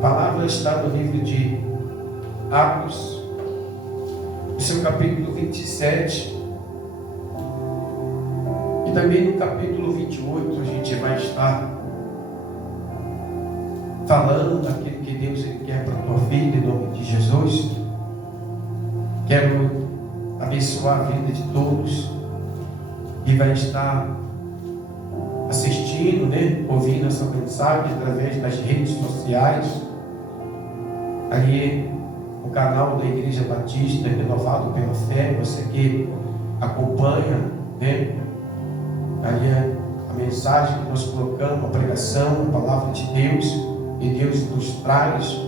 A palavra está no livro de Atos, no seu capítulo 27, e também no capítulo 28 a gente vai estar falando daquilo que Deus quer para a tua vida, em nome de Jesus. Quero abençoar a vida de todos que vai estar assistindo, ouvindo essa mensagem através das redes sociais, ali o canal da Igreja Batista Renovado pela Fé, você que acompanha, ali a mensagem que nós colocamos, a pregação, a palavra de Deus, e Deus nos traz,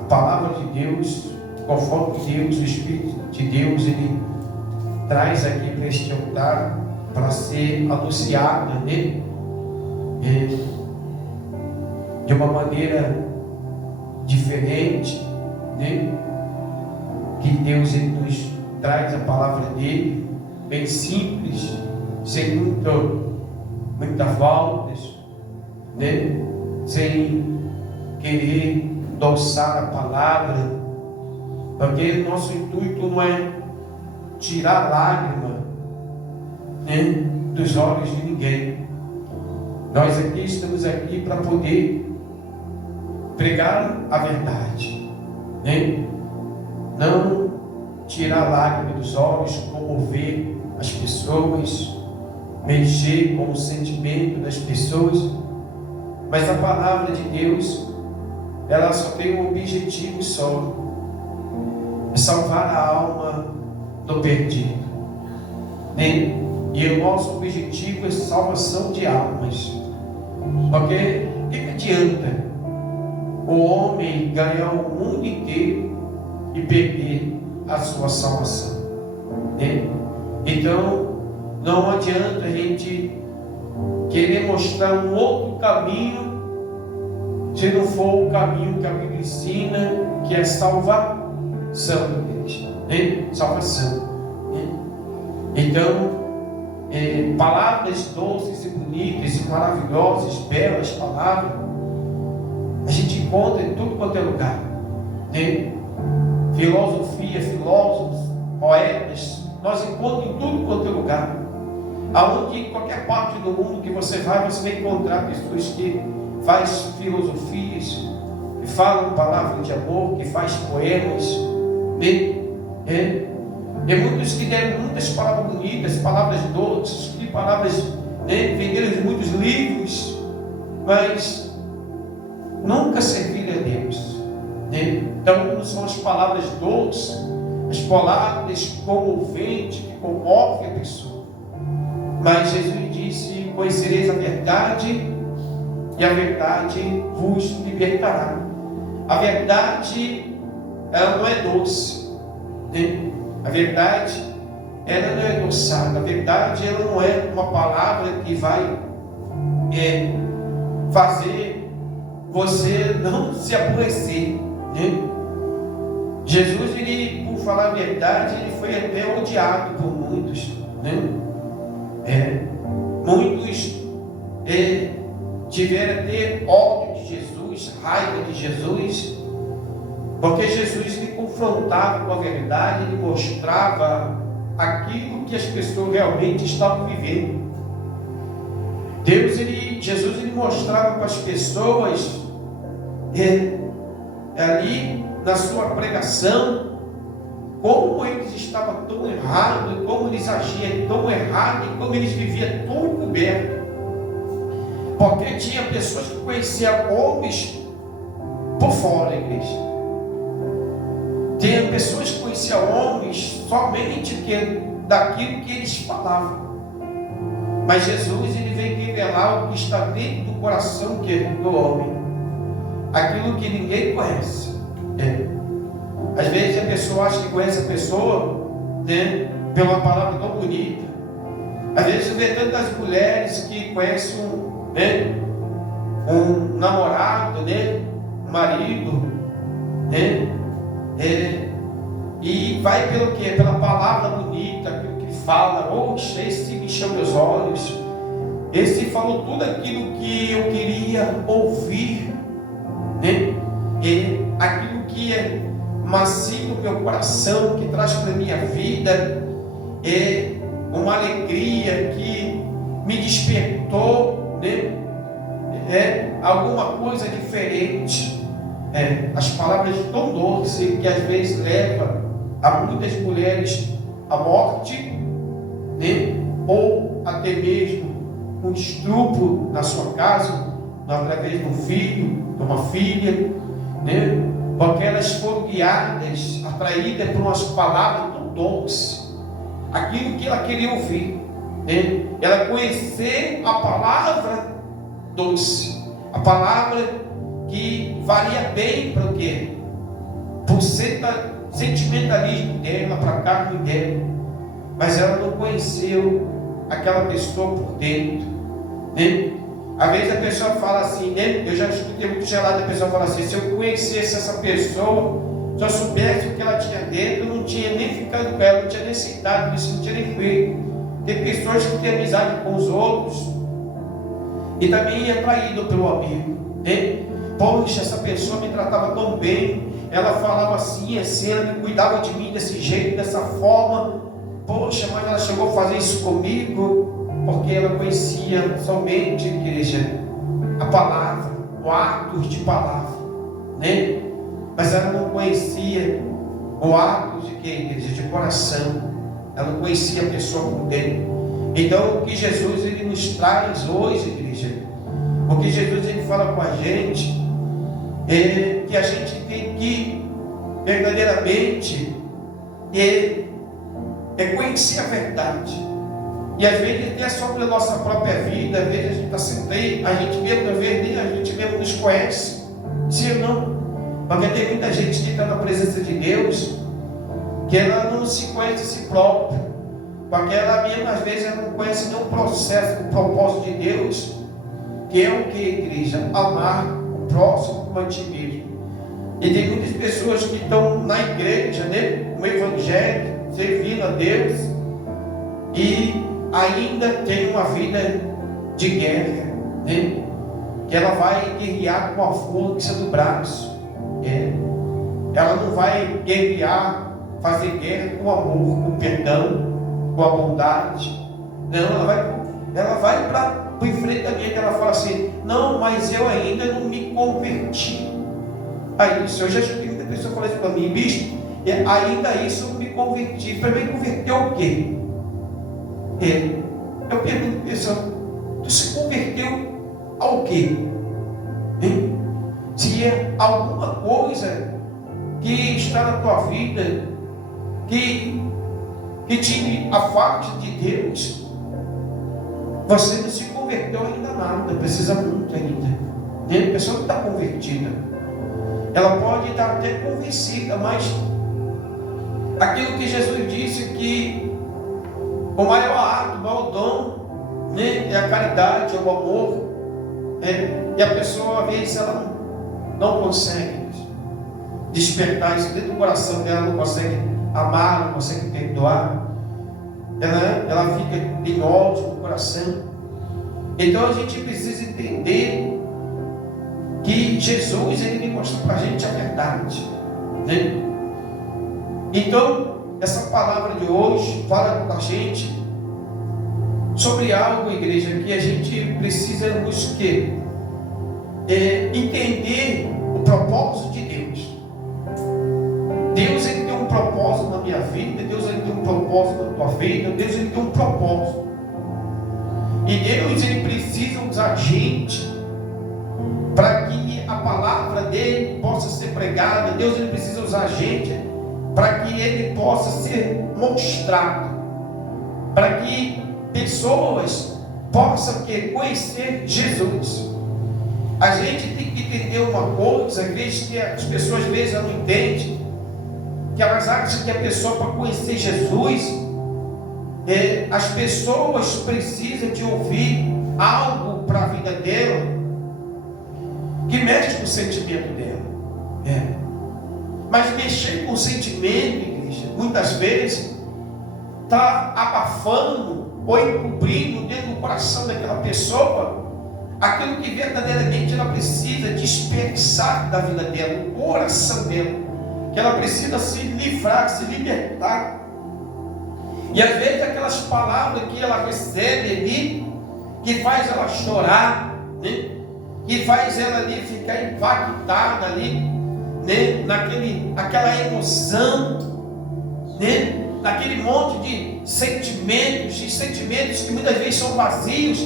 a palavra de Deus, conforme Deus, o Espírito de Deus, Ele traz aqui para este altar, para ser anunciada, de uma maneira diferente, que Deus Ele nos traz a palavra dele, bem simples, sem muitas voltas, sem querer endossar a palavra, porque nosso intuito não é tirar lágrima dos olhos de ninguém. Nós aqui estamos aqui para poder pregar a verdade, não tirar lágrima dos olhos, comover as pessoas, mexer com o sentimento das pessoas, mas a palavra de Deus, ela só tem um objetivo só: é salvar a alma do perdido, e o nosso objetivo é salvação de almas. Porque o que adianta o homem ganhar o mundo inteiro e perder a sua salvação? Então não adianta a gente querer mostrar um outro caminho se não for o caminho que a Bíblia ensina, que é salvação deles, salvação. Então, palavras doces e bonitas e maravilhosas, belas palavras, a gente encontra em tudo quanto é lugar, filosofia, filósofos, poetas, nós encontramos em tudo quanto é lugar. Aonde, em qualquer parte do mundo que você vai encontrar pessoas que fazem filosofias, que falam palavras de amor, que fazem poemas, e muitos que deram muitas palavras bonitas, palavras doces, que palavras, venderam muitos livros, mas nunca serviram a Deus. Então não são as palavras doces, as palavras comoventes, que comovem a pessoa. Mas Jesus disse: conhecereis a verdade, e a verdade vos libertará. A verdade, ela não é doce, A verdade, ela não é adoçada. A verdade, ela não é uma palavra que vai fazer você não se aborrecer, Jesus, ele, por falar a verdade, ele foi até odiado por muitos, muitos tiveram até ódio de Jesus, raiva de Jesus, porque Jesus ele confrontava com a verdade, ele mostrava aquilo que as pessoas realmente estavam vivendo. Jesus ele mostrava para as pessoas ali na sua pregação como eles estavam tão errados, como eles agiam tão errado e como eles viviam tão encoberto. Porque tinha pessoas que conheciam homens por fora da igreja. Tinha pessoas que conheciam homens somente daquilo que eles falavam. Mas Jesus ele veio revelar o que está dentro do coração do homem. Aquilo que ninguém conhece. Às vezes a pessoa acha que conhece a pessoa, pela palavra tão bonita. Às vezes vê tantas mulheres que conhecem um namorado, um marido, e vai pelo quê? Pela palavra bonita, aquilo que fala. Esse me encheu meus olhos, esse falou tudo aquilo que eu queria ouvir, né? E aquilo que é macio no meu coração, que traz para a minha vida uma alegria que me despertou, né? Alguma coisa diferente. As palavras tão doces que às vezes levam a muitas mulheres à morte, né? Ou até mesmo um estupro na sua casa, através de um filho, de uma filha, né? Porque elas foram guiadas, atraídas por umas palavras tão doces, aquilo que ela queria ouvir, né? Ela conhecer a palavra doce, a palavra que valia bem para o quê? Por sentimentalismo dela, para a carne dela, mas ela não conheceu aquela pessoa por dentro, né? Às vezes a pessoa fala assim, né? Eu já escutei muito gelado, a pessoa fala assim: se eu conhecesse essa pessoa, se eu soubesse o que ela tinha dentro, eu não tinha nem ficado com ela, não tinha nem citado isso, não tinha nem feito. Tem pessoas que têm amizade com os outros e também é traído pelo amigo, né? Poxa, essa pessoa me tratava tão bem, ela falava assim, ela me cuidava de mim desse jeito, dessa forma. Poxa, mas ela chegou a fazer isso comigo, porque ela conhecia somente, igreja, a palavra, o atos de palavra, né? Mas ela não conhecia o ato de que, igreja? De coração. Ela não conhecia a pessoa por dentro. Então, o que Jesus ele nos traz hoje, igreja, o que Jesus ele fala com a gente, é que a gente tem que verdadeiramente conhecer a verdade. E às vezes até sobre a nossa própria vida, às vezes a gente está sentado aí, a gente mesmo, às vezes nem a gente mesmo nos conhece, sim ou não? Porque tem muita gente que está na presença de Deus, que ela não se conhece a si própria, porque ela mesmo às vezes ela não conhece nenhum processo, o propósito de Deus, que é o que, igreja? Amar o próximo como a ti mesmo. E tem muitas pessoas que estão na igreja, né? No evangelho, servindo a Deus, e ainda tem uma vida de guerra, né? Que ela vai guerrear com a força do braço, ela não vai guerrear, fazer guerra com amor, com perdão, com a bondade. Não, ela vai para o enfrentamento. Ela fala assim: não, mas eu ainda não me converti. Aí isso, eu já escutei muita pessoa falar isso para mim: bicho, ainda isso eu não me converti. Para me converter ao quê? Eu pergunto para a pessoa: tu se converteu ao quê? Se é alguma coisa que está na tua vida que te afaste de Deus, você não se converteu ainda nada, precisa muito ainda. A pessoa não está convertida, ela pode estar até convencida, mas aquilo que Jesus disse, que o maior ato, o maior dom, né, é a caridade, é o amor, e a pessoa às vezes ela não consegue despertar isso dentro do coração dela, não consegue amar, não consegue perdoar, ela fica em ódio no coração. Então a gente precisa entender que Jesus ele mostra para a gente a verdade, né? Então essa palavra de hoje fala com a gente sobre algo, igreja, que a gente precisa nos entender o propósito de Deus. Deus ele tem um propósito na minha vida, Deus ele tem um propósito na tua vida, Deus ele tem um propósito. E Deus ele precisa usar gente para que a palavra dele possa ser pregada. Deus ele precisa usar gente para que ele possa ser mostrado, para que pessoas possam conhecer Jesus. A gente tem que entender uma coisa, às vezes que as pessoas às vezes não entendem, que elas acham que a pessoa, para conhecer Jesus, as pessoas precisam de ouvir algo para a vida dela que mexe com o sentimento dela. Mas mexer com o sentimento, igreja, muitas vezes está abafando ou encobrindo dentro do coração daquela pessoa aquilo que verdadeiramente ela precisa dispersar da vida dela, do coração dela, que ela precisa se livrar, se libertar. E às vezes aquelas palavras que ela recebe ali, que faz ela chorar, né? Que faz ela ali ficar impactada ali, né? Naquela emoção, né? Naquele monte de sentimentos que muitas vezes são vazios,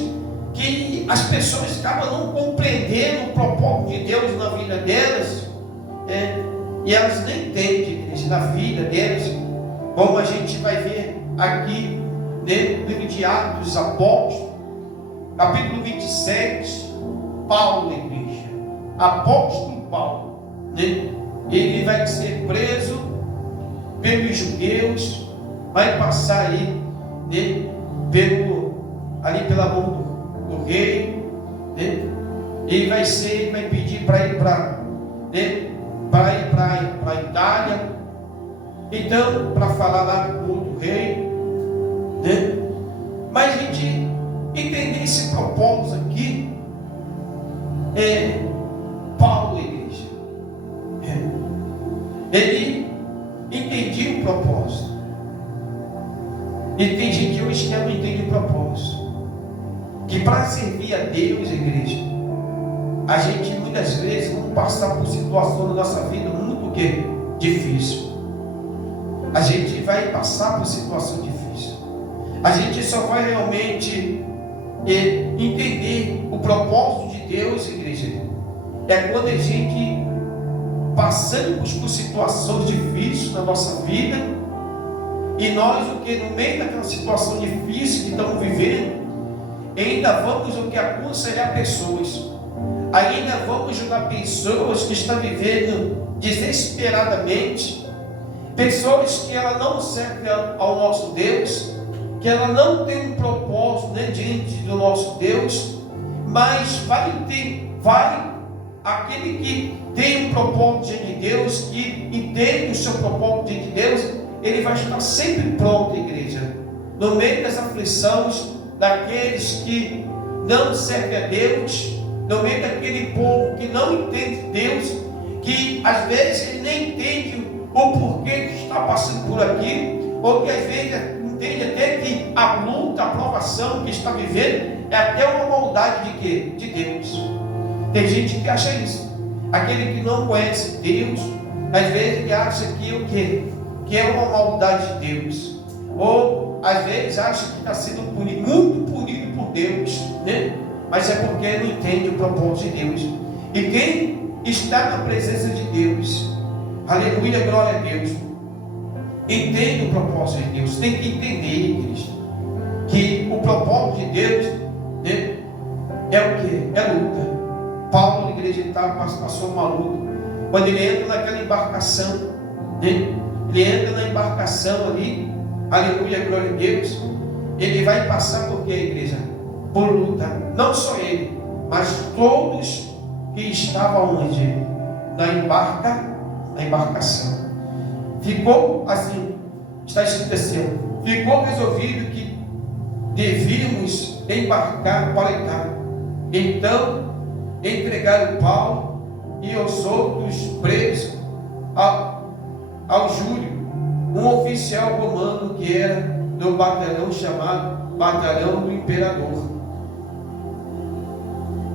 que as pessoas acabam não compreendendo o propósito de Deus na vida delas, e elas nem entendem na vida delas, como a gente vai ver aqui no livro de Atos dos Apóstolos, capítulo 27, Paulo, igreja, apóstolo Paulo, né? Ele vai ser preso pelos judeus, vai passar aí, né? Pela mão do rei, né? Ele vai pedir para ir para a Itália, então, para falar lá com o rei, né? Mas a gente entender esse propósito aqui, Paulo, igreja, ele entendia o propósito, e tem gente hoje que não entende o propósito, que para servir a Deus, igreja, a gente muitas vezes vamos passar por situações na nossa vida muito difícil. A gente vai passar por situação difícil. A gente só vai realmente entender o propósito de Deus, igreja, quando a gente passamos por situações difíceis na nossa vida, e nós no meio daquela situação difícil que estamos vivendo, ainda vamos aconselhar pessoas, ainda vamos ajudar pessoas que estão vivendo desesperadamente, pessoas que ela não serve ao nosso Deus, que ela não tem um propósito, né, diante do nosso Deus, mas aquele que tem um propósito diante de Deus, que entende o seu propósito diante de Deus, ele vai estar sempre pronto, igreja, no meio das aflições daqueles que não servem a Deus, no meio daquele povo que não entende Deus, que às vezes ele nem entende o porquê que está passando por aqui, ou que às vezes entende até que a luta, a provação que está vivendo é até uma maldade de quê? De Deus. Tem gente que acha isso. Aquele que não conhece Deus, às vezes ele acha que o quê? Que é uma maldade de Deus. Ou às vezes acha que está sendo muito punido por Deus, né? Mas é porque não entende o propósito de Deus. E quem está na presença de Deus, aleluia, glória a Deus, entende o propósito de Deus. Tem que entender, igreja, que o propósito de Deus, né, é o que? É luta. Paulo, na igreja, ele passou uma luta. Quando ele entra naquela embarcação, né, ele entra na embarcação ali, aleluia, glória a Deus, ele vai passar por quê, igreja? Por luta. Não só ele, mas todos que estavam onde? Na embarcação. Ficou assim, está escrito assim, ficou resolvido que devíamos embarcar para a Itália. Então entregaram Paulo e os outros presos ao Júlio, um oficial romano que era do batalhão chamado Batalhão do Imperador.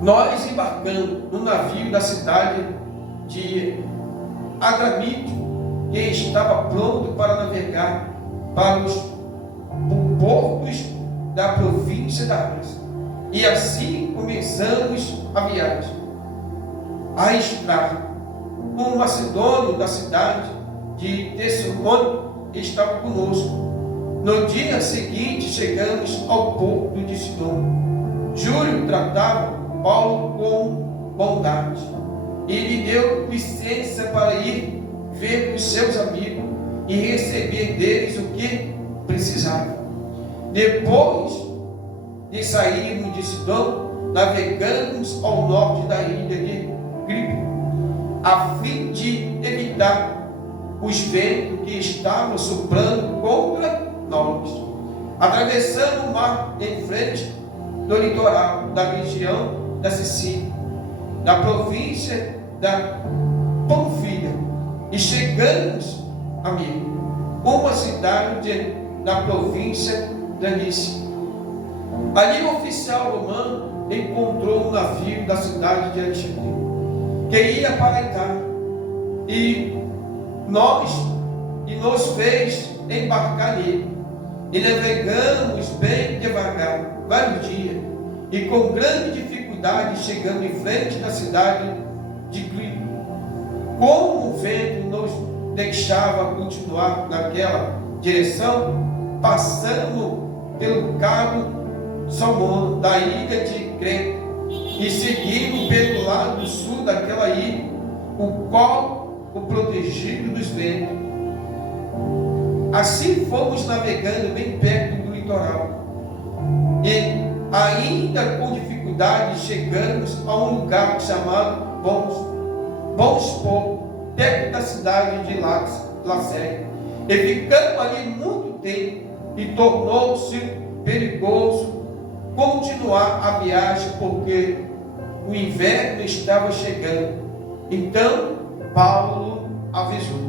Nós embarcamos no navio da cidade de Adramito, que estava pronto para navegar para os portos da província da Ásia. E assim começamos a viagem. A estrada, um macedônio da cidade de Tessalônica estava conosco. No dia seguinte chegamos ao porto de Sidom. Júlio tratava Paulo com bondade e lhe deu licença para ir ver os seus amigos e receber deles o que precisava. Depois de sairmos de Sidom, navegamos ao norte da ilha de Gripe, a fim de evitar os ventos que estavam soprando contra nós. atravessando o mar em frente do litoral da região da Sicília, da província da Panfilha, e chegamos, amigo, uma cidade da província da Lícia. Ali o oficial romano encontrou um navio da cidade de Alexandria, que ia para a Itália, e nos fez embarcar nele, e navegamos bem devagar, vários dias, e com grande dificuldade chegamos em frente da cidade de Clio. Como o vento nos deixava continuar naquela direção, passamos pelo cabo Salmão da ilha de Creta, e seguimos pelo lado sul daquela ilha, o qual o protegido dos ventos. Assim fomos navegando bem perto do litoral, e ainda com dificuldade chegamos a um lugar chamado Bons Poucos, perto da cidade de Lacéia, e ficamos ali muito tempo, e tornou-se perigoso continuar a viagem, porque o inverno estava chegando. Então Paulo avisou,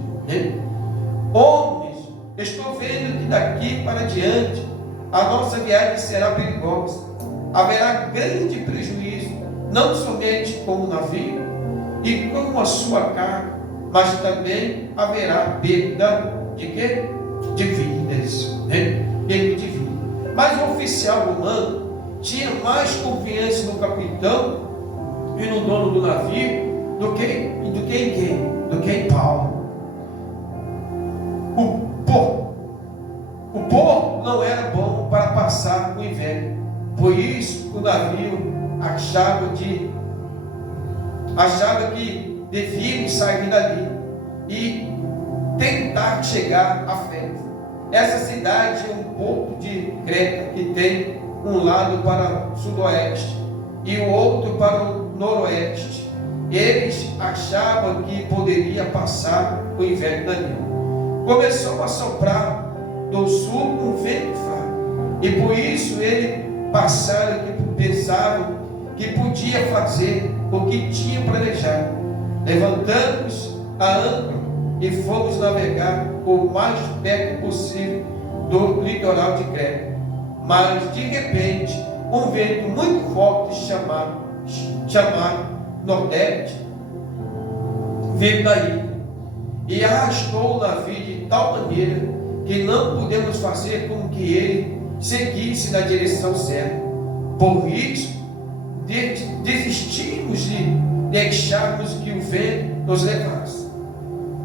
homens, estou vendo que daqui para diante a nossa viagem será perigosa. Haverá grande prejuízo, não somente com o navio e com a sua carga, mas também haverá perda de quê? De vidas, perda de vida. Mas o oficial romano tinha mais confiança no capitão e no dono do navio do que em Paulo. O porto não era bom para passar o inverno, por isso o navio achava que devíamos sair dali e tentar chegar a Fénix. Essa cidade é um porto de Creta, que tem um lado para o sudoeste e o outro para o noroeste. Eles achavam que poderia passar o inverno ali. Começou a soprar do sul um vento fraco, e por isso eles pensavam que podia fazer o que tinha planejado. Levantamos a âncora e fomos navegar o mais perto possível do litoral de Creta. Mas de repente um vento muito forte chamado Nordeste veio daí e arrastou o navio de tal maneira que não pudemos fazer com que ele seguisse na direção certa. Por isso desistimos de deixarmos que o vento nos levasse.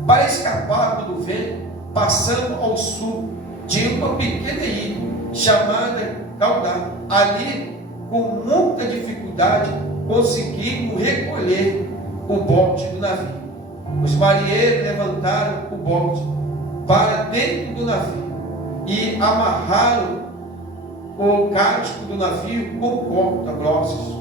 Para escapar do vento, passamos ao sul de uma pequena ilha chamada Caudá. Ali, com muita dificuldade, conseguimos recolher o bote do navio. Os marinheiros levantaram o bote para dentro do navio e amarraram o casco do navio com cordas grossas,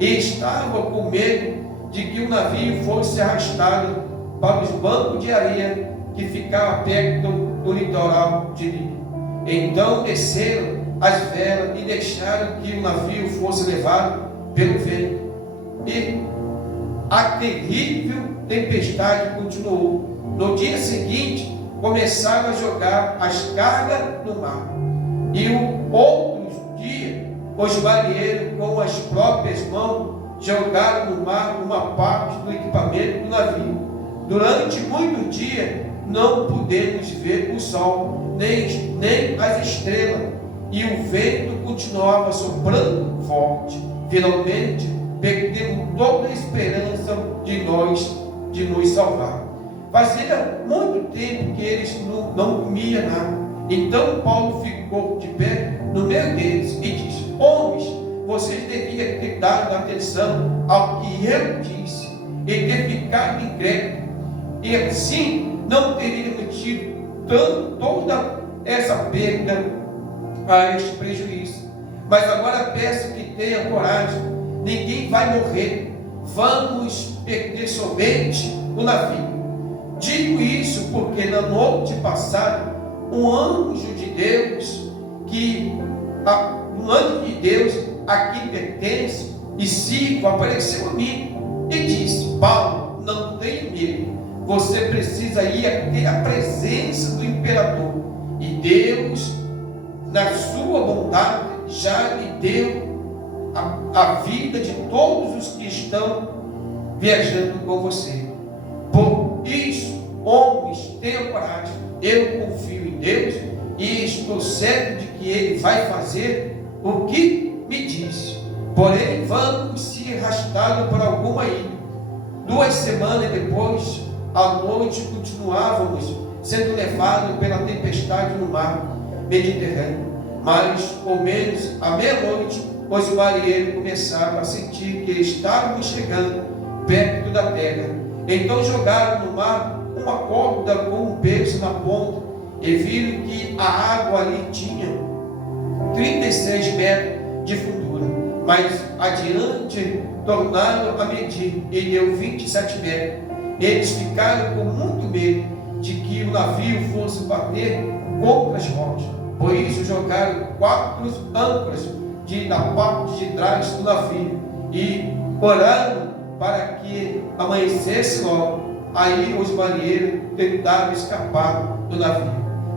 e estavam com medo de que o navio fosse arrastado para os bancos de areia que ficavam perto do litoral de Líbia. Então desceram as velas e deixaram que o navio fosse levado pelo vento. E a terrível tempestade continuou. No dia seguinte, começaram a jogar as cargas no mar. E o outro dia, os marinheiros, com as próprias mãos, jogaram no mar uma parte do equipamento do navio. Durante muitos dias, não pudemos ver o sol, nem as estrelas, e o vento continuava soprando forte. Finalmente, perdemos toda a esperança de nos salvar. Fazia muito tempo que eles não comiam nada. Então Paulo ficou de pé no meio deles e disse: homens, vocês deviam ter dado atenção ao que eu disse e ter ficado em Creta, e assim não teríamos tido toda essa perda, a este prejuízo. Mas agora peço que tenha coragem, ninguém vai morrer, vamos perder somente o navio. Digo isso porque na noite passada um anjo de Deus que o plano de Deus aqui pertence, e Sigo apareceu a mim e disse: Paulo, não tenha medo, você precisa ir até a presença do imperador, e Deus, na sua bondade, já lhe deu a vida de todos os que estão viajando com você. Por isso, homens, tenham coragem, eu confio em Deus e estou certo de que Ele vai fazer o que me disse. Porém, vamos se arrastando para alguma ilha. 2 semanas depois, à noite, continuávamos sendo levados pela tempestade no mar Mediterrâneo. Mas, ao menos à meia-noite, os marinheiros começaram a sentir que estávamos chegando perto da terra. Então jogaram no mar uma corda com um peixe na ponta e viram que a água ali tinha 36 metros de fundura. Mas adiante tornaram a medir e deu 27 metros. Eles ficaram com muito medo de que o navio fosse bater contra as rochas. Por isso jogaram 4 âncoras na parte de trás do navio e oraram para que amanhecesse logo. Aí os marinheiros tentaram escapar do navio,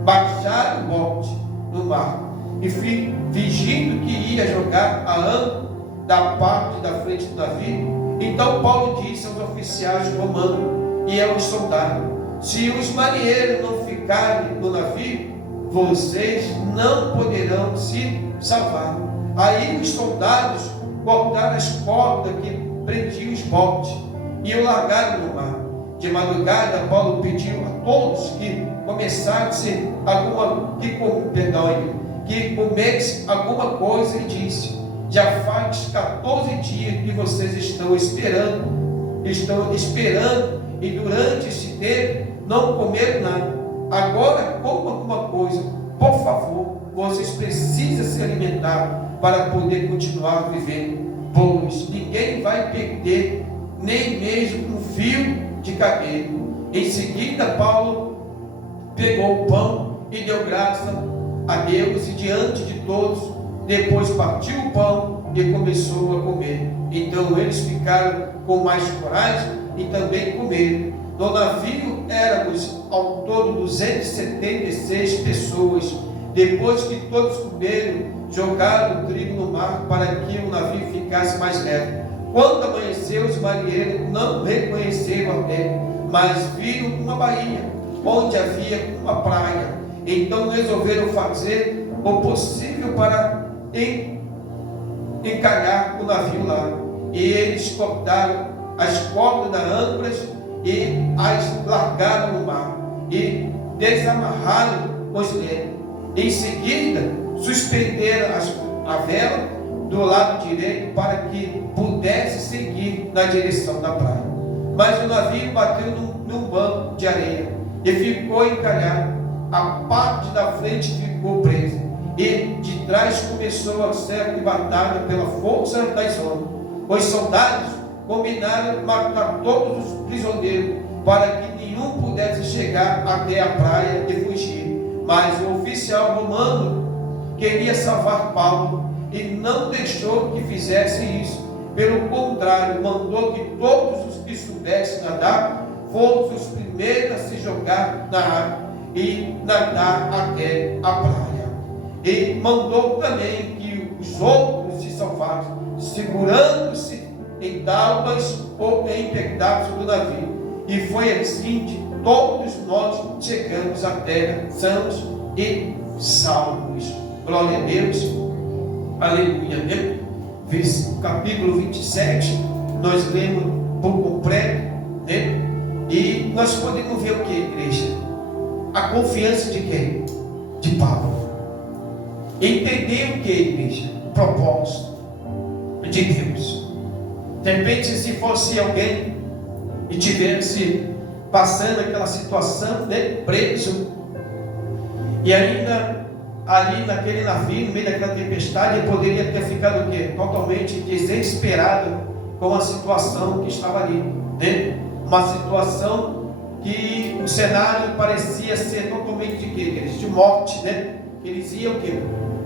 baixaram o bote no mar e fingindo que ia jogar a âncora da parte da frente do navio. Então Paulo disse aos oficiais romanos e aos soldados: se os marinheiros não ficarem no navio, vocês não poderão se salvar. Aí os soldados cortaram as cordas que prendiam os botes e o largaram no mar. De madrugada, Paulo pediu a todos que comessem alguma coisa e disse: já faz 14 dias que vocês estão esperando, e durante esse tempo não comeram nada. Agora comam alguma coisa, por favor, vocês precisam se alimentar para poder continuar vivendo, pois ninguém vai perder nem mesmo um fio de cabelo. Em seguida, Paulo pegou o pão e deu graça a Deus e diante de todos, depois partiu o pão e começou a comer. Então eles ficaram com mais coragem e também comeram. No navio éramos ao todo 276 pessoas. Depois que todos comeram, jogaram o trigo no mar para que o navio ficasse mais leve. Quando amanheceu, os marinheiros não reconheceram a terra, mas viram uma baía, onde havia uma praia. Então resolveram fazer o possível para encalhar o navio lá. E eles cortaram as cordas das âncoras e as largaram no mar e desamarraram os lemos. Em seguida, suspenderam a vela do lado direito para que pudesse seguir na direção da praia. Mas o navio bateu num banco de areia e ficou encalhado. A parte da frente ficou presa e de trás começou a ser arrebatada pela força das ondas. Os soldados combinaram matar todos os prisioneiros para que nenhum pudesse chegar até a praia e fugir. Mas o oficial romano queria salvar Paulo e não deixou que fizesse isso. Pelo contrário, mandou que todos os que soubessem nadar fossem os primeiros a se jogar na água e nadar até a praia. E mandou também que os outros se salvassem, segurando-se em tábuas ou em pedaços do navio. E foi assim que todos nós chegamos à terra sãos e salvos. Glória a Deus. Aleluia. Capítulo 27, nós lemos por completo, né? E nós podemos ver o que, igreja? A confiança de quem? De Paulo. Entender o que, igreja? O propósito de Deus. De repente, se fosse alguém e tivesse passando aquela situação, né, preso, e ainda ali naquele navio, no meio daquela tempestade, ele poderia ter ficado o quê? Totalmente desesperado com a situação que estava ali, né? Uma situação que o cenário parecia ser totalmente de quê? De morte, né? Eles iam o quê?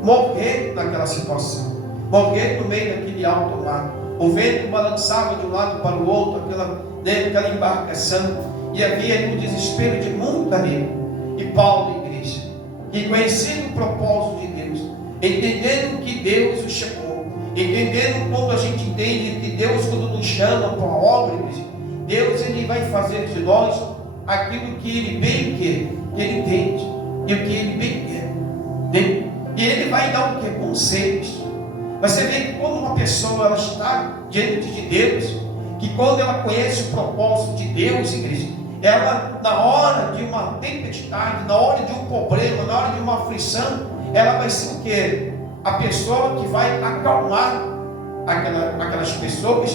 morrer naquela situação, morrer no meio daquele alto mar. O vento balançava de um lado para o outro, aquela embarcação, e havia um desespero de muita gente. E Paulo, igreja, que conhecendo o propósito de Deus, entendendo que Deus o chamou, entendendo quando a gente entende que Deus, quando nos chama para a obra, igreja, Deus, Ele vai fazer de nós aquilo que Ele bem quer, que Ele entende, e o que Ele bem quer. E Ele vai dar o que? Conselhos. Você vê que quando uma pessoa ela está diante de Deus, que quando ela conhece o propósito de Deus, igreja, ela, na hora de uma tempestade, na hora de um problema, na hora de uma aflição, ela vai ser o quê? A pessoa que vai acalmar aquelas pessoas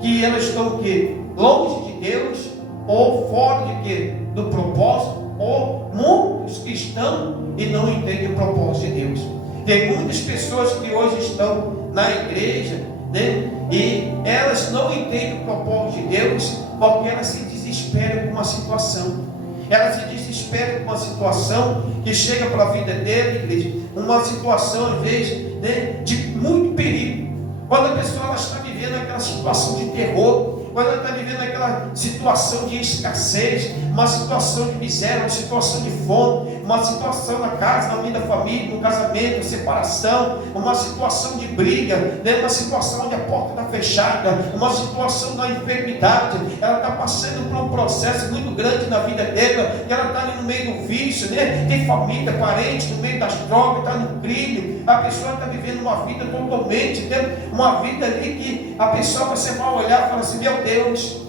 que elas estão o quê? Longe de Deus, ou fora de quê? Do propósito, ou muitos que estão e não entendem o propósito de Deus. Tem muitas pessoas que hoje estão na igreja, né? E elas não entendem o propósito de Deus, porque elas se desesperam com uma situação. Elas se desesperam com uma situação que chega para a vida dela, igreja, uma situação às vezes, né, de muito perigo. Quando a pessoa ela está vivendo aquela situação de terror, quando ela está vivendo aquela situação de escassez, uma situação de miséria, uma situação de fome, uma situação na casa, na vida da família, no casamento, separação, uma situação de briga, né? Uma situação onde a porta está fechada, uma situação da enfermidade, ela está passando por um processo muito grande na vida dela, que ela está ali no meio do vício, né? Tem família, parente, no meio das drogas, está no crime, a pessoa está vivendo uma vida totalmente, né? Uma vida ali que a pessoa, você vai olhar e fala assim, meu Deus,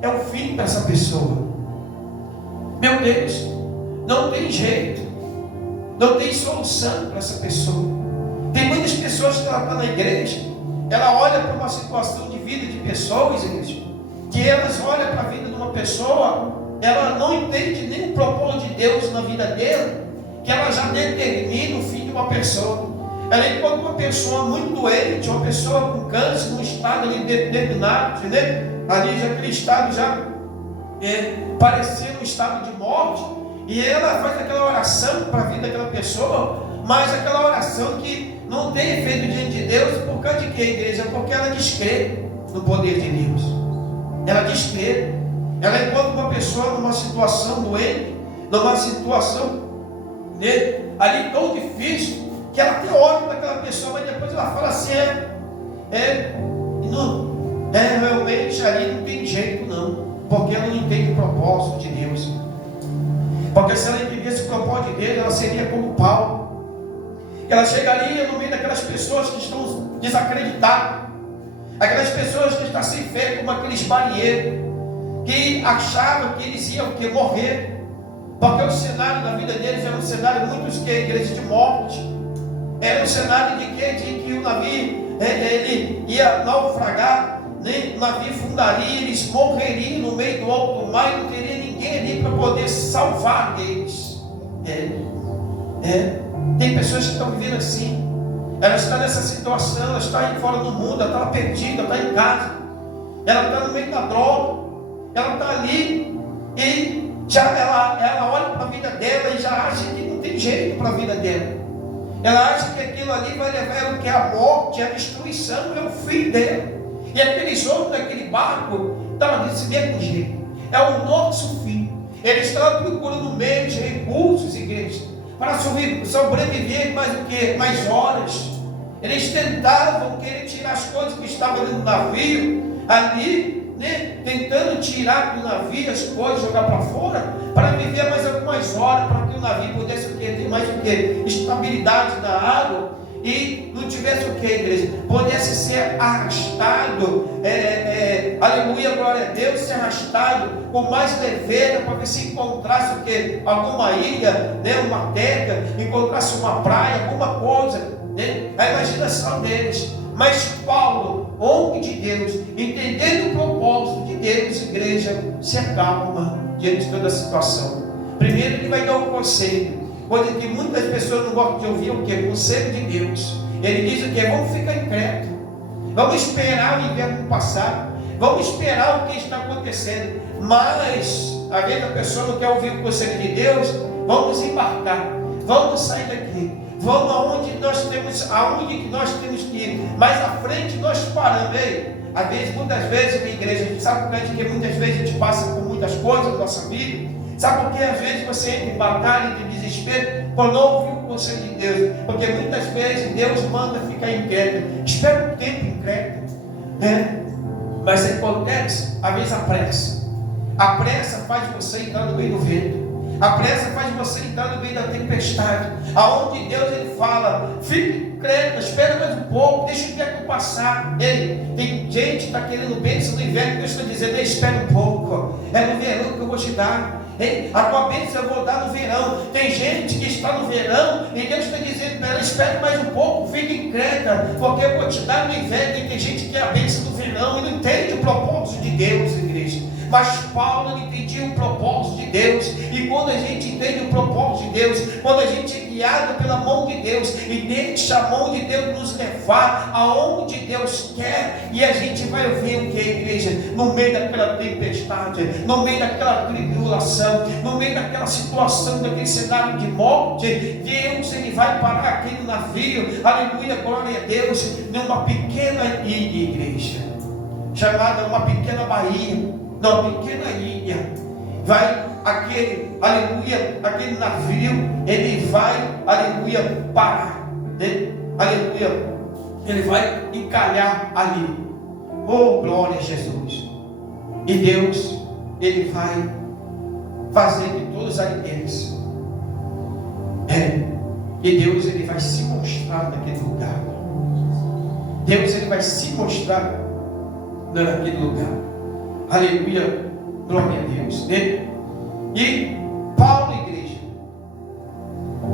é o fim dessa pessoa. Meu Deus, não tem jeito, não tem solução para essa pessoa. Tem muitas pessoas que ela está na igreja, ela olha para uma situação de vida de pessoas, igreja, que elas olham para a vida de uma pessoa, ela não entende nem o propósito de Deus na vida dela, que ela já determina o fim de uma pessoa. Ela encontra uma pessoa muito doente, uma pessoa com câncer, num estado ali determinado, né? Ali já aquele estado já parecia um estado de morte, e ela faz aquela oração para a vida daquela pessoa, mas aquela oração que não tem efeito diante de Deus, por causa de quê, igreja? Porque ela descrê no poder de Deus. Ela descrê. Ela encontra uma pessoa numa situação doente, numa situação ali tão difícil, que ela até olha para aquela pessoa, mas depois ela fala assim, realmente ali não tem jeito não, porque ela não entende o propósito de Deus. Porque se ela entendesse o propósito de Deus, ela seria como Paulo. Ela chegaria no meio daquelas pessoas que estão desacreditadas, aquelas pessoas que estão sem fé, como aqueles marinheiros, que achavam que eles iam morrer, porque o cenário da vida deles era um cenário muito igreja de morte. Era um cenário de que o navio ele ia naufragar, né? O navio fundaria, eles morreriam no meio do alto mar e não teria ninguém ali para poder salvar eles. Tem pessoas que estão vivendo assim. Ela está nessa situação, ela está aí fora do mundo, ela está perdida, ela está em casa, ela está no meio da droga, ela está ali e já ela olha para a vida dela e já acha que não tem jeito para a vida dela. Ela acha que aquilo ali vai levar ela que é a morte, a destruição, é o fim dela. E aqueles outros daquele barco estavam desse mesmo jeito. É o nosso fim. Eles estavam procurando meios, recursos, igreja, para sobreviver mais o que? Mais horas. Eles tentavam querer tirar as coisas que estavam ali no navio, ali, né? Tentando tirar do navio as coisas, jogar para fora, para viver mais algumas horas, para que o navio pudesse ter mais o que? Estabilidade na água e não tivesse o que, igreja? Pudesse ser arrastado, aleluia, glória a Deus, ser arrastado com mais leveza, para ver se encontrasse o que? Alguma ilha, né? Uma terra, encontrasse uma praia, alguma coisa, né? A imaginação deles. Mas Paulo, homem de Deus, entendendo o propósito de Deus, igreja, se acalma diante de toda a situação. Primeiro ele vai dar um conselho, coisa que muitas pessoas não gostam de ouvir, o que? Conselho de Deus. Ele diz o que? Vamos ficar em crédito, vamos esperar o inverno passar, vamos esperar o que está acontecendo. Mas a vez a pessoa não quer ouvir o conselho de Deus, vamos embarcar, vamos sair daqui, vamos aonde que nós temos que ir, mais à frente nós paramos. Ei, muitas vezes na igreja, a gente sabe que muitas vezes a gente passa por muitas coisas na nossa vida. Sabe por que às vezes você entra em batalha, entra em desespero, por não ouvir o conselho de Deus? Porque muitas vezes Deus manda ficar inquieto. Espera um tempo inquieto, né? Mas acontece, às vezes a pressa faz você entrar no meio do vento. A pressa faz você entrar no meio da tempestade, aonde Deus ele fala: fique crendo, espera mais um pouco, deixa o tempo passar. Tem gente que está querendo bênção no inverno, Deus está dizendo: espera um pouco, é no verão que eu vou te dar. A tua bênção eu vou dar no verão. Tem gente que está no verão e Deus está dizendo para ela: espere mais um pouco, fique crendo, porque eu vou te dar no inverno. E tem gente que quer a bênção do verão e não entende o propósito de Deus, igreja. Mas Paulo entendia o propósito de Deus. E quando a gente entende o propósito de Deus, quando a gente é guiado pela mão de Deus e deixa a mão de Deus nos levar aonde Deus quer, e a gente vai ver o que, igreja? No meio daquela tempestade, no meio daquela tribulação, no meio daquela situação, daquele cenário de morte, Deus ele vai parar aquele navio, aleluia, glória a Deus, numa pequena ilha, igreja, chamada uma pequena baía, numa pequena ilha. Vai aquele, aleluia, aquele navio, ele vai, aleluia, parar, né? Aleluia, ele vai encalhar ali. Oh, glória a Jesus. E Deus, ele vai fazer que todos ali desçam. E Deus, ele vai se mostrar naquele lugar. Deus, ele vai se mostrar naquele lugar. Aleluia, glória a Deus, né? E Paulo, igreja,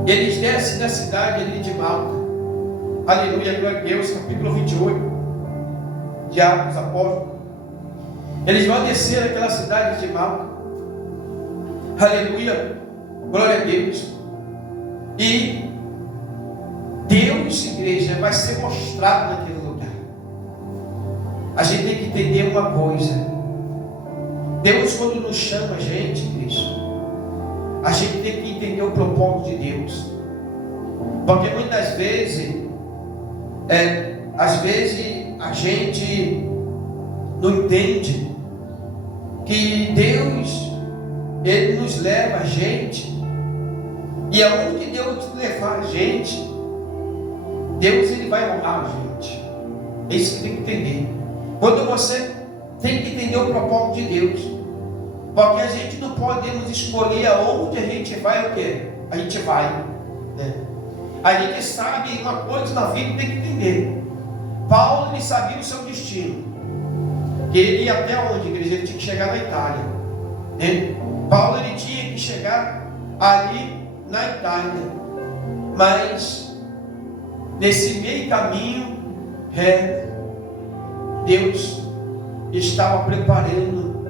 eles descem da cidade ali de Malta. Aleluia, glória a Deus, capítulo 28 de Atos dos Apóstolos. Eles vão descer aquela cidade de Malta. Aleluia, glória a Deus. E Deus, igreja, vai ser mostrado naquele lugar. A gente tem que entender uma coisa. Deus, quando nos chama a gente, igreja, a gente tem que entender o propósito de Deus. Porque muitas vezes, às vezes a gente não entende que Deus, ele nos leva a gente, e aonde Deus levar a gente, Deus ele vai honrar a gente. É isso que tem que entender. Quando você tem que entender o propósito de Deus, porque a gente não podemos escolher aonde a gente vai, o que a gente vai, né? A gente sabe uma coisa na vida, tem que entender. Paulo, ele sabia o seu destino, que ele ia até onde, igreja? Ele tinha que chegar na Itália, né? Paulo, ele tinha que chegar ali na Itália, mas nesse meio caminho, Deus estava preparando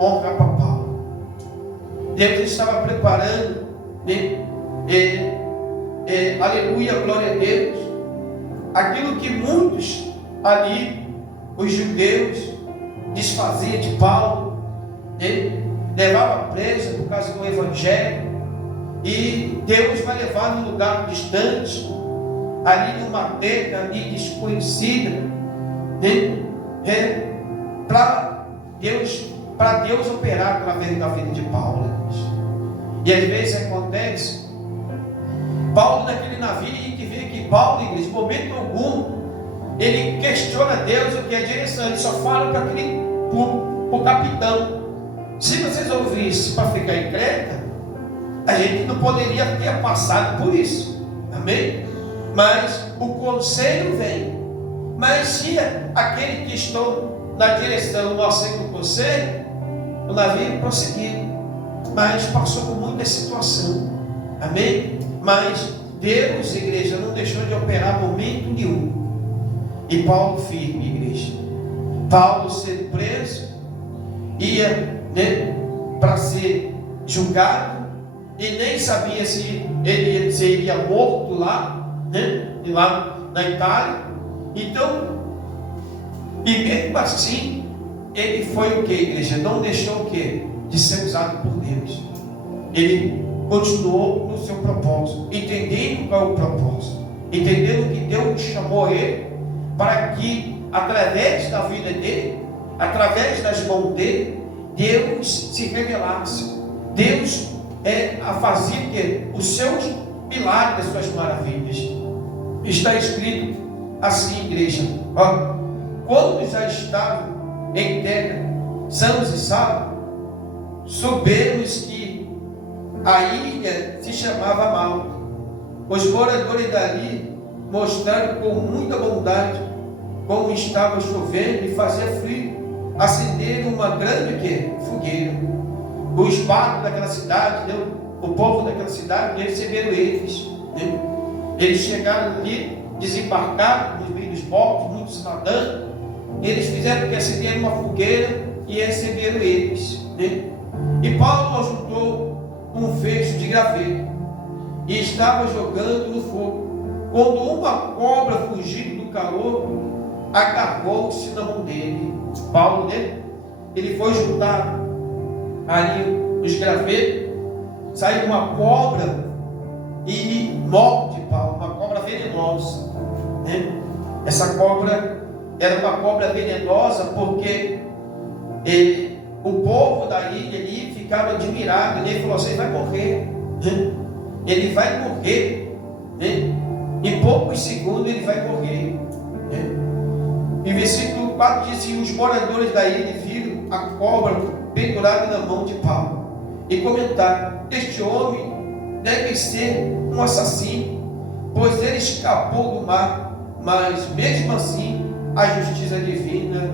honra para Paulo. Deus estava preparando, né? Aleluia, glória a Deus, aquilo que muitos ali, os judeus, desfaziam de Paulo, né? Levava preso por causa do evangelho, e Deus vai levar num lugar distante, ali numa terra ali desconhecida, né? Para Deus operar através da vida de Paulo. E às vezes acontece, Paulo naquele navio, a gente vê que Paulo, em momento algum, ele questiona Deus o que é a direção, ele só fala para o capitão. Se vocês ouvissem para ficar em Creta, a gente não poderia ter passado por isso, amém? Mas o conselho vem. Mas se aquele que estou na direção não aceita o conselho, o navio prosseguiu, mas passou por muita situação, amém? Mas Deus, igreja, não deixou de operar momento nenhum. E Paulo firme, igreja. Paulo sendo preso, ia, né, para ser julgado, e nem sabia se ele seria morto lá, né, lá na Itália. Então, e mesmo assim, ele foi o que, igreja? Não deixou o que? De ser usado por Deus. Ele continuou no seu propósito, entendendo qual é o propósito, entendendo que Deus chamou ele para que, através da vida dele, através das mãos dele, Deus se revelasse. Deus a fazia que os seus milagres, as suas maravilhas. Está escrito assim, igreja: quando já estavam em terra, sãos e salvos, soubemos que a ilha se chamava Malta. Os moradores dali mostraram com muita bondade como estava chovendo e fazia frio, acenderam uma grande fogueira. Os barcos daquela cidade, o povo daquela cidade receberam eles. Eles chegaram ali, desembarcaram no meio dos portos, muitos nadando. Eles fizeram que acenderam uma fogueira e receberam eles. E Paulo ajuntou um fecho de graveto e estava jogando no fogo, quando uma cobra, fugindo do calor, agarrou-se na mão dele. Paulo, ele foi juntar ali os gravetos, saiu uma cobra e morde Paulo, uma cobra venenosa. Essa cobra era uma cobra venenosa porque o povo da ilha ali ficava admirado. Ele falou assim: ele vai morrer, ele vai morrer, em poucos segundos ele vai morrer. E versículo 4 diz assim: os moradores da ilha viram a cobra pendurada na mão de Paulo e comentaram: este homem deve ser um assassino, pois ele escapou do mar, mas mesmo assim a justiça divina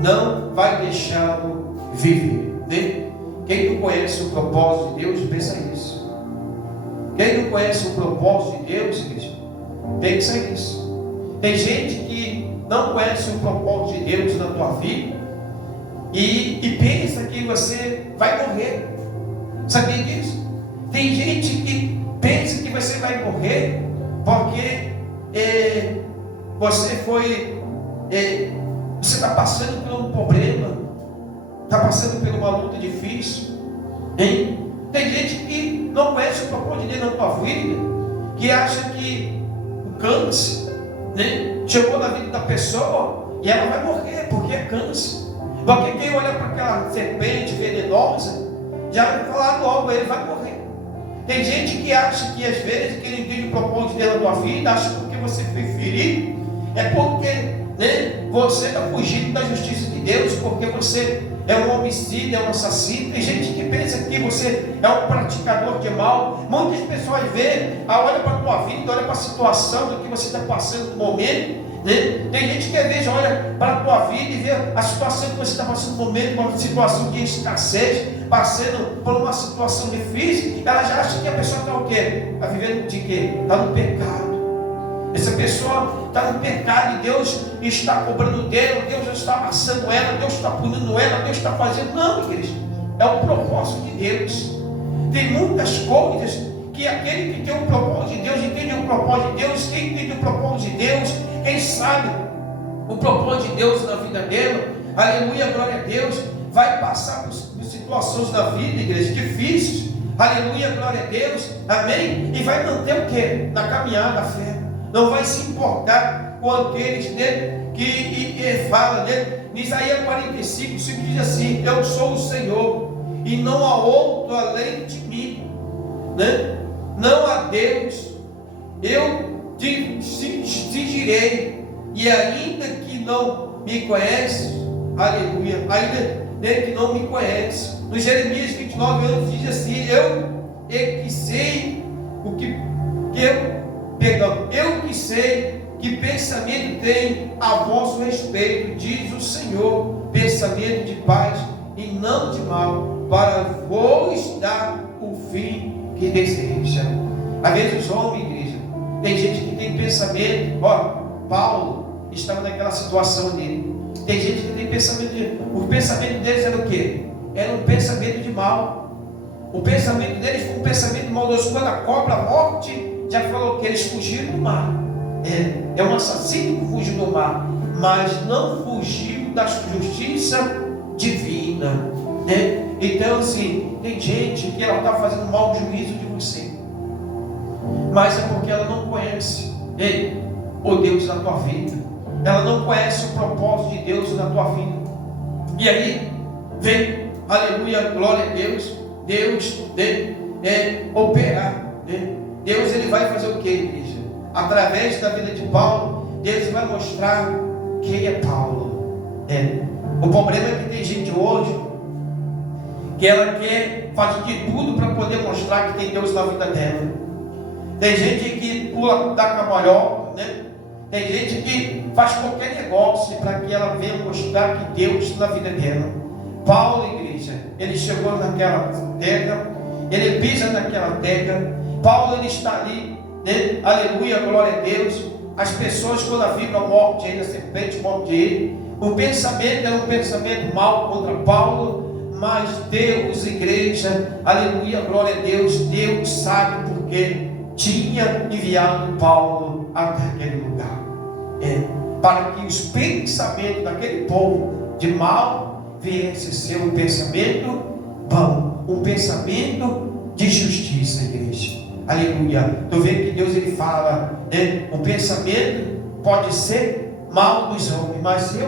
não vai deixá-lo viver. Quem não conhece o propósito de Deus, pensa isso. Quem não conhece o propósito de Deus, igreja, pensa isso. Tem gente que não conhece o propósito de Deus na tua vida e pensa que você vai morrer. Sabia disso? Tem gente que pensa que você vai morrer porque você está passando por um problema, está passando por uma luta difícil. Tem gente que não conhece o propósito de Deus na tua vida, que acha que o câncer chegou na vida da pessoa e ela vai morrer porque é câncer. Porque quem olha para aquela serpente venenosa já vai falar logo: ele vai morrer. Tem gente que acha que às vezes, que não entende o propósito dela na tua vida, acha que porque você foi ferido é porque você está fugindo da justiça de Deus, porque você é um homicida, é um assassino. Tem gente que pensa que você é um praticador de mal. Muitas pessoas olham para a tua vida, olham para a situação do que você está passando no momento. Tem gente que às vezes olha para a tua vida e vê a situação que você está passando no momento, uma situação de escassez, passando por uma situação difícil. Ela já acha que a pessoa está o quê? Está vivendo de quê? Está no pecado. Essa pessoa está no pecado e Deus está cobrando dela, Deus já está amassando ela, Deus está punindo ela, Deus está fazendo. Não, igreja, é o propósito de Deus. Tem muitas coisas que aquele que tem o propósito de Deus, entende o propósito de Deus. Quem entende o propósito de Deus, quem sabe o propósito de Deus na vida dela, aleluia, glória a Deus, vai passar por situações da vida, igreja, difíceis, aleluia, glória a Deus, amém, e vai manter o quê? Na caminhada da fé. Não vai se importar com aqueles que falam em Isaías 45, 5 diz assim: eu sou o Senhor e não há outro além de mim, não há Deus, eu te direi, e ainda que não me conhece, aleluia, ainda que não me conhece. No Jeremias 29 anos diz assim: eu que sei eu que sei que pensamento tem a vosso respeito, diz o Senhor, pensamento de paz e não de mal, para vos dar o fim que deseja. Às vezes os homens, igreja, tem gente que tem pensamento, Paulo estava naquela situação dele. Tem gente que tem pensamento o pensamento deles era o quê? Era um pensamento de mal. O pensamento deles foi um pensamento maldoso. Quando a cobra morte, já falou que eles fugiram do mar. É um assassino que fugiu do mar, mas não fugiu da justiça divina. Então, assim, tem gente que ela está fazendo mau juízo de você, mas é porque ela não conhece o Deus na tua vida. Ela não conhece o propósito de Deus na tua vida. E aí vem, aleluia, glória a Deus, Deus operar. Deus, ele vai fazer o que, igreja? Através da vida de Paulo, Deus vai mostrar quem é Paulo. O problema é que tem gente hoje que ela quer fazer de tudo para poder mostrar que tem Deus na vida dela. Tem gente que pula da cambalhota, Tem gente que faz qualquer negócio para que ela venha mostrar que Deus na vida dela. Paulo, igreja, ele chegou naquela terra, ele pisa naquela terra. Paulo, ele está ali, aleluia, glória a Deus. As pessoas, quando a vibra morte ele, a serpente morte ele, o pensamento era um pensamento mau contra Paulo, mas Deus, igreja, aleluia, glória a Deus, Deus sabe porque tinha enviado Paulo até aquele lugar, para que os pensamentos daquele povo de mal viesse a ser um pensamento bom, um pensamento de justiça, igreja, aleluia. Tu vê que Deus, ele fala, o pensamento pode ser mal dos homens, mas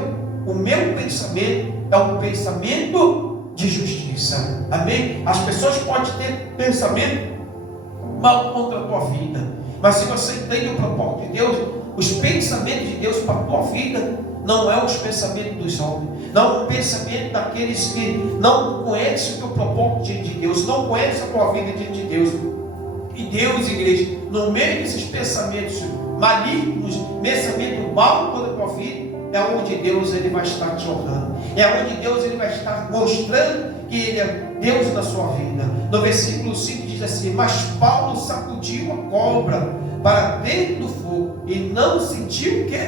o meu pensamento é um pensamento de justiça, amém? As pessoas podem ter pensamento mal contra a tua vida, mas se você entende o propósito de Deus, os pensamentos de Deus para a tua vida não é os pensamentos dos homens, não é o pensamento daqueles que não conhecem o teu propósito de Deus, não conhecem a tua vida diante de Deus. E Deus, igreja, no meio desses pensamentos malignos, pensamento mal contra a tua vida, é onde Deus, ele vai estar te honrando, é onde Deus, ele vai estar mostrando que ele é Deus na sua vida. No versículo 5 diz assim: mas Paulo sacudiu a cobra para dentro do fogo e não sentiu o que?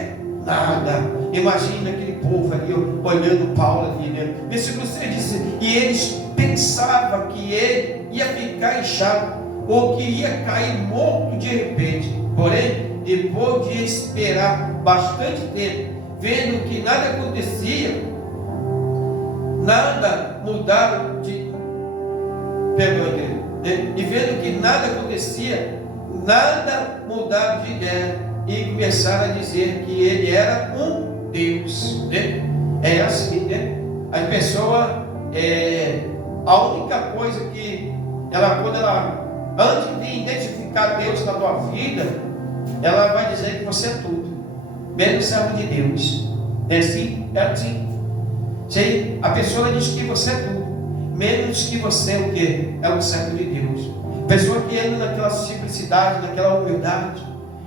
Nada. Imagina aquele povo ali olhando Paulo ali, Versículo 6 diz: e eles pensavam que ele ia ficar inchado ou que ia cair morto de repente. Porém, depois de esperar bastante tempo, vendo que nada acontecia, nada mudaram de e vendo que nada acontecia, nada mudaram de ideia e começaram a dizer que ele era um Deus, É assim, A pessoa, a única coisa que quando ela, antes de identificar Deus na tua vida, ela vai dizer que você é tudo, menos servo de Deus. É assim? É assim. Sim, a pessoa diz que você é tudo, menos que você é o quê? É um servo de Deus. Pessoa que anda naquela simplicidade, naquela humildade,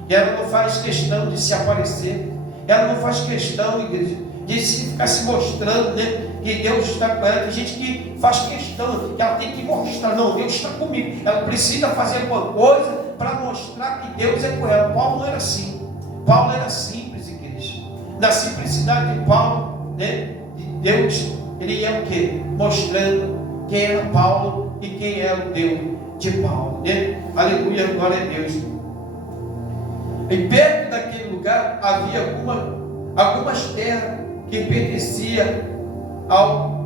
e ela não faz questão de se aparecer, ela não faz questão, igreja, de ficar se mostrando, que Deus está com ela. Tem gente que faz questão, que ela tem que mostrar, não, Deus está comigo. Ela precisa fazer alguma coisa para mostrar que Deus é com ela. Paulo não era assim. Paulo era simples, igreja. Na simplicidade de Paulo, Deus, ele ia o quê? Mostrando quem era Paulo e quem era o Deus de Paulo, Aleluia, glória a Deus. E perto daquele lugar havia algumas terras que pertenciam ao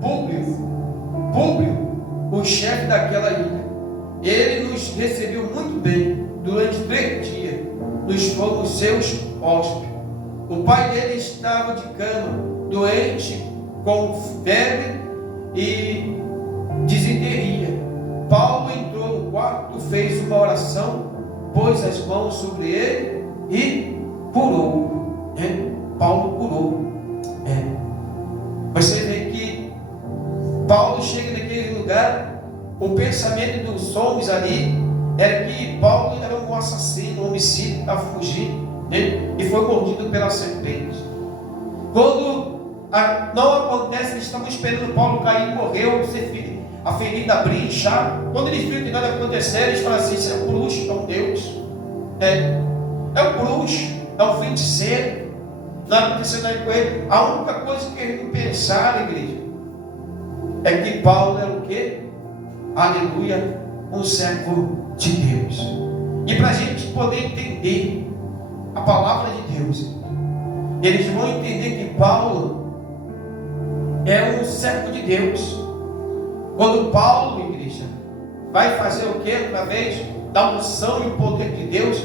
Públio, o chefe daquela ilha. Ele nos recebeu muito bem durante 3 dias, nos fomos seus hóspedes. O pai dele estava de cama, doente, com febre e disenteria. Paulo entrou no quarto, fez uma oração, pôs as mãos sobre ele e curou. Paulo curou. Você vê que Paulo chega naquele lugar, o pensamento dos homens ali era que Paulo era um assassino, um homicida, estava fugindo, e foi mordido pela serpente. Quando não acontece, eles estavam esperando Paulo cair e morrer, a ferida abrir, inchar. Quando eles viram que nada aconteceu, eles falaram assim: isso é um bruxo, é um Deus, é um bruxo, é um feiticeiro. Não aconteceu nada com ele. A única coisa que eles não pensaram, igreja, é que Paulo era o quê? Aleluia, um servo de Deus. E para a gente poder entender a palavra de Deus, eles vão entender que Paulo é um servo de Deus. Quando Paulo, igreja, vai fazer o que? Através da unção e o poder de Deus,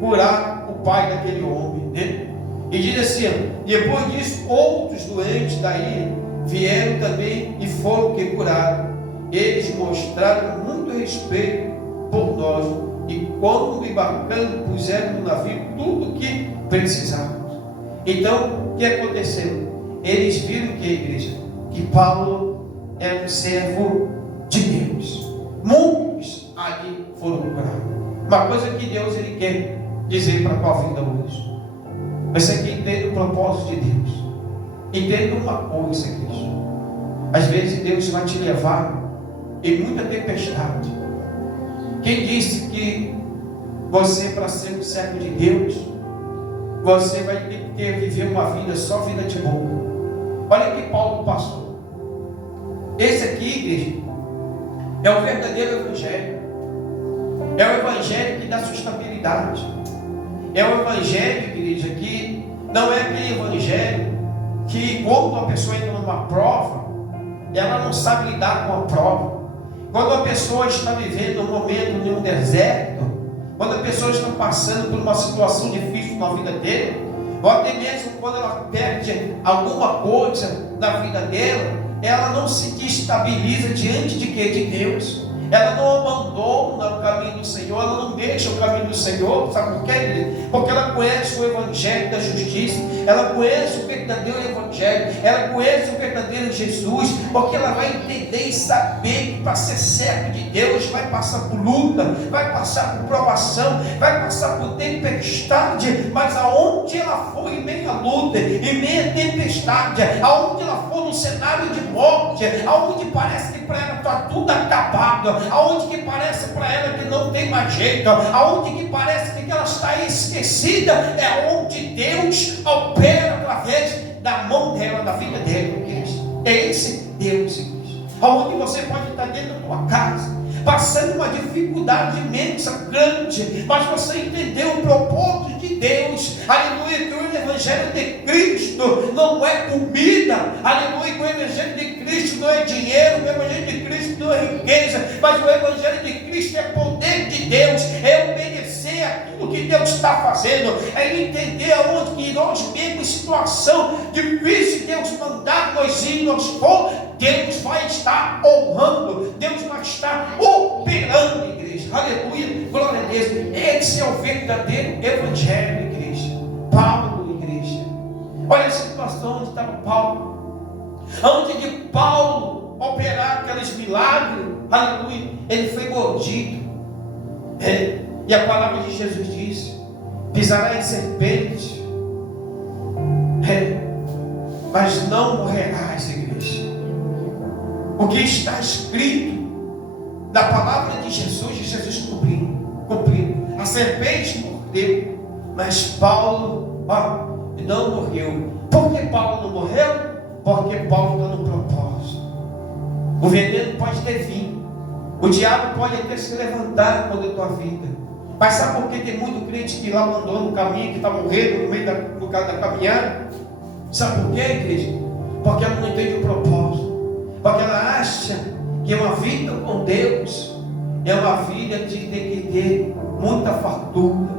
curar o pai daquele homem, né? E diz assim: depois disso, outros doentes daí vieram também e foram que curaram. Eles mostraram muito respeito por nós, e quando embarcando, puseram no navio tudo o que precisávamos. Então, o que aconteceu? Eles viram que, igreja, que Paulo era um servo de Deus. Muitos ali foram curados. Uma coisa que Deus ele quer dizer para a tua vida hoje: você que entende o propósito de Deus, entenda uma coisa, igreja. Às vezes Deus vai te levar em muita tempestade. Quem disse que você, para ser um servo de Deus, você vai ter que viver uma vida, só vida de boa? Olha o que Paulo passou. Esse aqui, igreja, é o verdadeiro evangelho. É o evangelho que dá sustentabilidade. É o evangelho, igreja, que não é aquele evangelho que, quando uma pessoa entra numa prova, ela não sabe lidar com a prova. Quando a pessoa está vivendo um momento em um deserto, quando a pessoa está passando por uma situação difícil na vida dele, ou até mesmo quando ela perde alguma coisa na vida dela, ela não se destabiliza diante de quê? De Deus. Ela não abandona o caminho do Senhor, ela não deixa o caminho do Senhor. Sabe por quê? Porque ela conhece o evangelho da justiça, ela conhece o verdadeiro evangelho, ela conhece o verdadeiro Jesus, porque ela vai entender e saber que para ser servo de Deus vai passar por luta, vai passar por provação, vai passar por tempestade, mas aonde ela for em meio à luta, em meio à tempestade, aonde ela for no cenário de morte, aonde parece que para ela está tudo acabado, aonde que parece para ela que não tem mais jeito, aonde que parece que ela está esquecida, é onde Deus opera através da mão dela, da vida dela, igreja. É esse Deus, igreja. Aonde você pode estar dentro da tua casa, passando uma dificuldade imensa, grande, mas você entendeu o propósito de Deus, aleluia, que o evangelho de Cristo não é comida, aleluia, que o evangelho de Cristo não é dinheiro, o evangelho de Cristo não é riqueza, mas o evangelho de Cristo é poder de Deus, é obedecer aquilo que Deus está fazendo, é entender aonde que nós mesmos em situação difícil, Deus mandar nós ir, nós for, Deus vai estar honrando, Deus vai estar operando, igreja, aleluia, glória a Deus. Esse é o verdadeiro evangelho, igreja. Paulo, igreja, olha a situação onde estava Paulo, antes de Paulo operar aqueles milagres, aleluia, ele foi mordido, e a palavra de Jesus diz: pisará em serpente, mas não morrerás, igreja. O que está escrito da palavra de Jesus, cumpriu. A serpente mordeu, mas Paulo não morreu. Por que Paulo não morreu? Porque Paulo está no propósito. O veneno pode ter vindo, o diabo pode até se levantar contra a tua vida, mas sabe por que tem muito crente que lá mandou no caminho, que está morrendo no meio da caminhada? Sabe por quê, igreja? Porque ela não entende o propósito, porque ela acha que uma vida com Deus é uma vida que tem que ter muita fartura,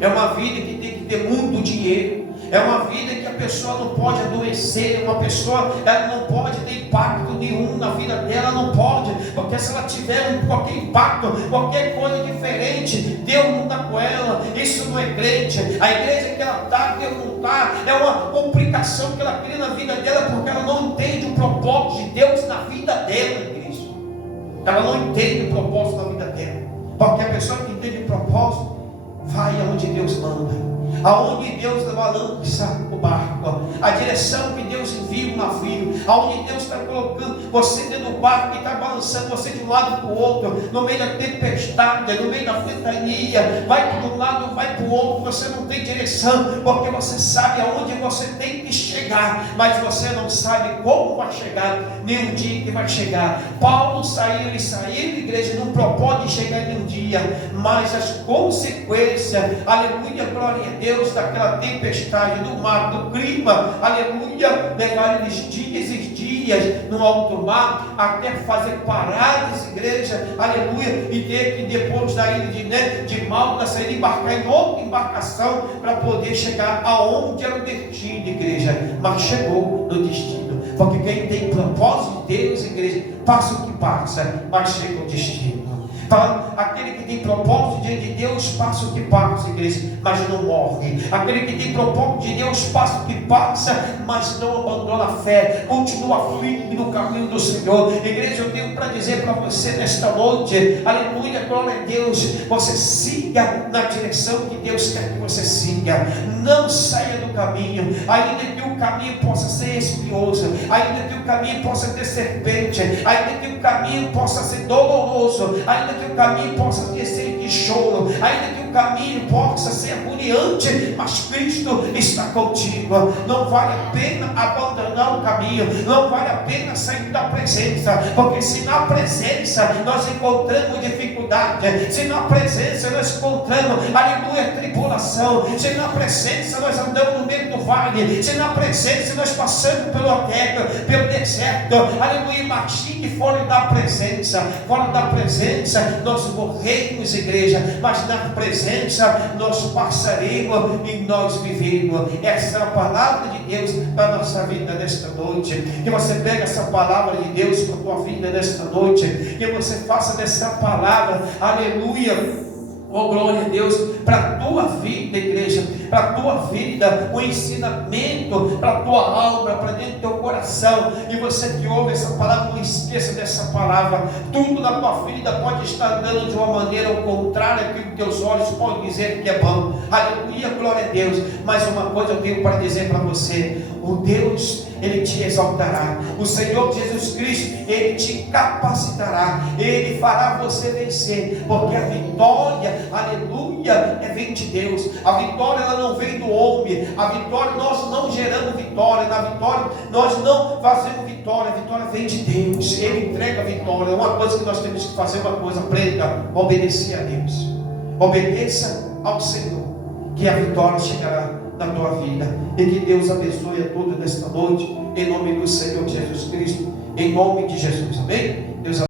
é uma vida que tem que ter muito dinheiro, é uma vida que a pessoa não pode adoecer, uma pessoa ela não pode ter impacto nenhum na vida dela, não pode, porque se ela tiver qualquer impacto, qualquer coisa diferente, Deus não está com ela, isso não é crente. A igreja que ela está, Deus não está, é uma complicação que ela cria na vida dela, porque ela não entende o propósito de Deus na vida dela, igreja. Ela não entende o propósito na vida dela, porque a pessoa que entende o propósito vai aonde Deus manda, aonde Deus balança o barco, a direção que Deus envia o navio, aonde Deus está colocando você dentro do barco, que está balançando você de um lado para o outro, no meio da tempestade, no meio da ventania, vai para um lado, vai para o outro, você não tem direção, porque você sabe aonde você tem que chegar, mas você não sabe como vai chegar, nem um dia que vai chegar. Paulo saiu, igreja, não propôs de chegar em um dia, mas as consequências, aleluia, glória a Deus, daquela tempestade, do mar, do clima, aleluia, levaram eles dias e dias dias no alto mar, até fazer paradas, igreja, aleluia, e ter que depois da ilha de Malta sair e embarcar em outra embarcação para poder chegar aonde era o destino, igreja. Mas chegou no destino, porque quem tem propósito de Deus, igreja, passa o que passa, mas chega ao destino. Aquele que tem propósito diante de Deus passa o que passa, igreja, mas não morre. Aquele que tem propósito de Deus passa o que passa, mas não abandona a fé, continua firme no caminho do Senhor. Igreja, eu tenho para dizer para você nesta noite, aleluia, glória a Deus, você siga na direção que Deus quer que você siga, não saia do caminho, ainda que o caminho possa ser espinhoso, ainda que o caminho possa ter serpente, ainda que o caminho possa ser doloroso, ainda que o caminho possa ser de choro, ainda que o caminho possa ser agoniante, mas Cristo está contigo. Não vale a pena abandonar o caminho, não vale a pena sair da presença, porque se na presença nós encontramos dificuldade, se na presença nós encontramos, aleluia, tribulação, se na presença nós andamos no meio do vale, se na presença nós passamos pelo deserto, aleluia, imagine fora da presença nós morremos, igreja, mas na presença nós passaremos e nós vivemos. Essa é a palavra de Deus para a nossa vida nesta noite. Que você pegue essa palavra de Deus para a tua vida nesta noite, que você faça dessa palavra, aleluia, oh glória a Deus, para a tua vida, igreja, para a tua vida, o ensinamento para a tua alma, para dentro do teu coração. E você que ouve essa palavra, não esqueça dessa palavra. Tudo na tua vida pode estar andando de uma maneira ao contrário daquilo que teus olhos podem dizer que é bom, aleluia, glória a Deus. Mas uma coisa eu tenho para dizer para você: o Deus, Ele te exaltará, o Senhor Jesus Cristo, Ele te capacitará, Ele fará você vencer, porque a vitória, aleluia, vem de Deus. A vitória, ela não vem do homem. A vitória, nós não geramos vitória. Na vitória, nós não fazemos vitória. A vitória vem de Deus. Ele entrega a vitória. Uma coisa que nós temos que fazer, uma coisa, aprenda a obedecer a Deus. Obedeça ao Senhor, que a vitória chegará na tua vida. E que Deus abençoe a todos nesta noite, em nome do Senhor Jesus Cristo, em nome de Jesus, amém? Deus